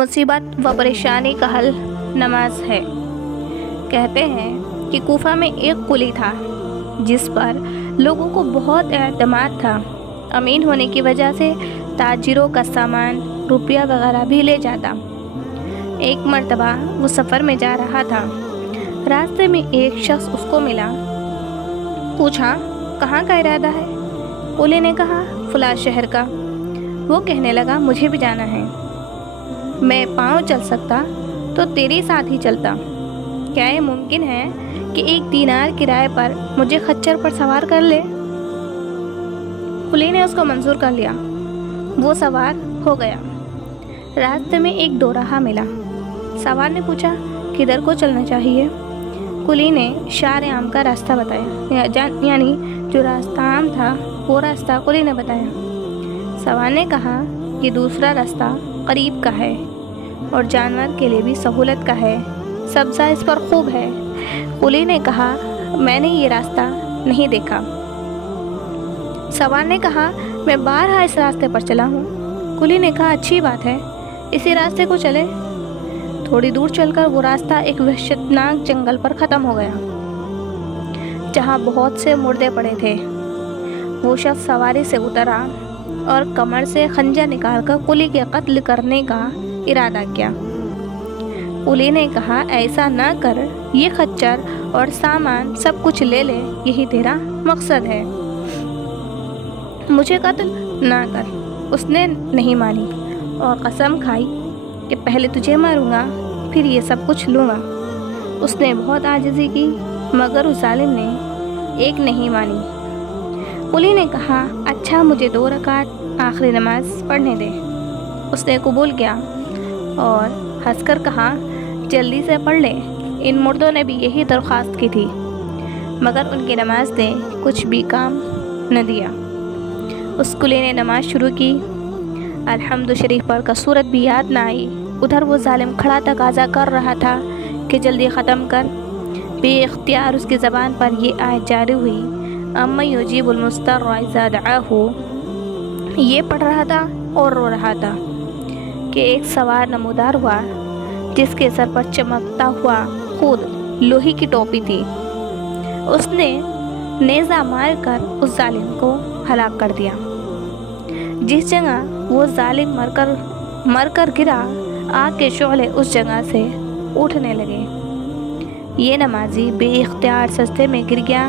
مصیبت و پریشانی کا حل نماز ہے۔ کہتے ہیں کہ کوفہ میں ایک قلی تھا جس پر لوگوں کو بہت اعتماد تھا۔ امین ہونے کی وجہ سے تاجروں کا سامان، روپیہ وغیرہ بھی لے جاتا۔ ایک مرتبہ وہ سفر میں جا رہا تھا۔ راستے میں ایک شخص اس کو ملا۔ پوچھا، کہاں کا ارادہ ہے؟ قلی نے کہا، فلاں شہر کا۔ وہ کہنے لگا، مجھے بھی جانا ہے۔ میں پاؤں چل سکتا تو تیرے ساتھ ہی چلتا۔ کیا یہ ممکن ہے کہ 1 دینار کرائے پر مجھے خچر پر سوار کر لے؟ قلی نے اس کو منظور کر لیا۔ وہ سوار ہو گیا۔ راستے میں ایک دوراہا ملا۔ سوار نے پوچھا، کدھر کو چلنا چاہیے؟ قلی نے شار عام کا راستہ بتایا، یعنی جو راستہ عام تھا وہ راستہ قلی نے بتایا۔ سوار نے کہا، یہ دوسرا راستہ قریب کا ہے اور جانور کے لیے بھی سہولت کا ہے، سبزہ اس پر خوب ہے۔ قلی نے کہا، میں نے یہ راستہ نہیں دیکھا۔ سوار نے کہا، میں بارہا اس راستے پر چلا ہوں۔ قلی نے کہا، اچھی بات ہے، اسی راستے کو چلے۔ تھوڑی دور چل کر وہ راستہ ایک وحشتناک جنگل پر ختم ہو گیا جہاں بہت سے مردے پڑے تھے۔ وہ شخص سواری سے اترا اور کمر سے خنجر نکال کر قلی کے قتل کرنے کا ارادہ کیا۔ قلی نے کہا، ایسا نہ کر، یہ خچر اور سامان سب کچھ لے لے، یہی تیرا مقصد ہے، مجھے قتل نہ کر۔ اس نے نہیں مانی اور قسم کھائی کہ پہلے تجھے ماروں گا پھر یہ سب کچھ لوں گا۔ اس نے بہت عاجزی کی مگر اس ظالم نے ایک نہیں مانی۔ قلی نے کہا، اچھا مجھے 2 رکعت آخری نماز پڑھنے دے۔ اس نے قبول کیا اور ہنس کر کہا، جلدی سے پڑھ لے۔ ان مردوں نے بھی یہی درخواست کی تھی مگر ان کی نماز نے کچھ بھی کام نہ دیا۔ اس قلی نے نماز شروع کی۔ الحمد شریف پڑھ کر سورت بھی یاد نہ آئی۔ ادھر وہ ظالم کھڑا تقاضا کر رہا تھا کہ جلدی ختم کر۔ بے اختیار اس کی زبان پر یہ آیت جاری ہوئی، امن یجیب المضطر اذا دعاہ۔ یہ پڑھ رہا تھا اور رو رہا تھا کہ ایک سوار نمودار ہوا جس کے سر پر چمکتا ہوا خود لوہے کی ٹوپی تھی۔ اس نے نیزہ مار کر اس ظالم کو ہلاک کر دیا۔ جس جگہ وہ ظالم مر کر گرا، آگ کے شعلے اس جگہ سے اٹھنے لگے۔ یہ نمازی بے اختیار سجدے میں گر گیا،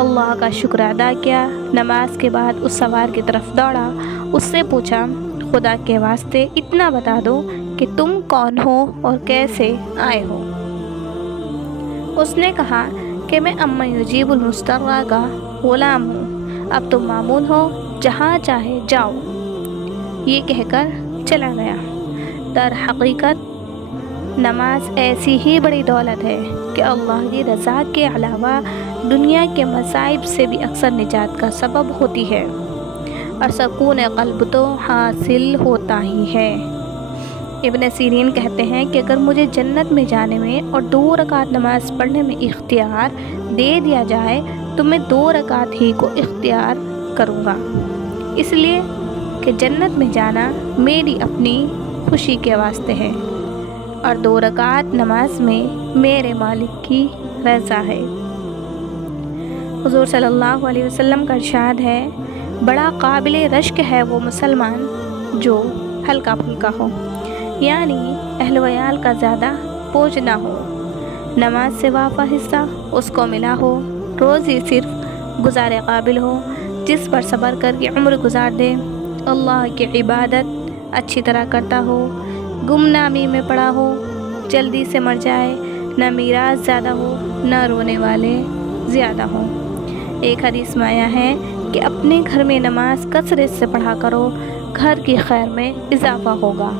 اللہ کا شکر ادا کیا۔ نماز کے بعد اس سوار کی طرف دوڑا، اس سے پوچھا، خدا کے واسطے اتنا بتا دو کہ تم کون ہو اور کیسے آئے ہو؟ اس نے کہا کہ میں امن یجیب المضطر کا غلام ہوں، اب تم مامون ہو، جہاں چاہے جاؤ۔ یہ کہہ کر چلا گیا۔ در حقیقت نماز ایسی ہی بڑی دولت ہے کہ اللہ کی رضا کے علاوہ دنیا کے مصائب سے بھی اکثر نجات کا سبب ہوتی ہے اور سکون قلب تو حاصل ہوتا ہی ہے۔ ابن سیرین کہتے ہیں کہ اگر مجھے جنت میں جانے میں اور 2 رکعت نماز پڑھنے میں اختیار دے دیا جائے تو میں 2 رکعت ہی کو اختیار کروں گا، اس لیے کہ جنت میں جانا میری اپنی خوشی کے واسطے ہے اور 2 رکعت نماز میں میرے مالک کی رضا ہے۔ حضور صلی اللہ علیہ وسلم کا ارشاد ہے، بڑا قابل رشک ہے وہ مسلمان جو ہلکا پھلکا ہو، یعنی اہل ویال کا زیادہ بوجھ نہ ہو، نماز سے وافر حصہ اس کو ملا ہو، روزی صرف گزارے قابل ہو، جس پر صبر کر کے عمر گزار دے، اللہ کی عبادت اچھی طرح کرتا ہو، گمنامی میں پڑا ہو، جلدی سے مر جائے، نہ میراث زیادہ ہو نہ رونے والے زیادہ ہوں۔ ایک حدیث میں آیا ہے کہ اپنے گھر میں نماز کثرت سے پڑھا کرو، گھر کی خیر میں اضافہ ہوگا۔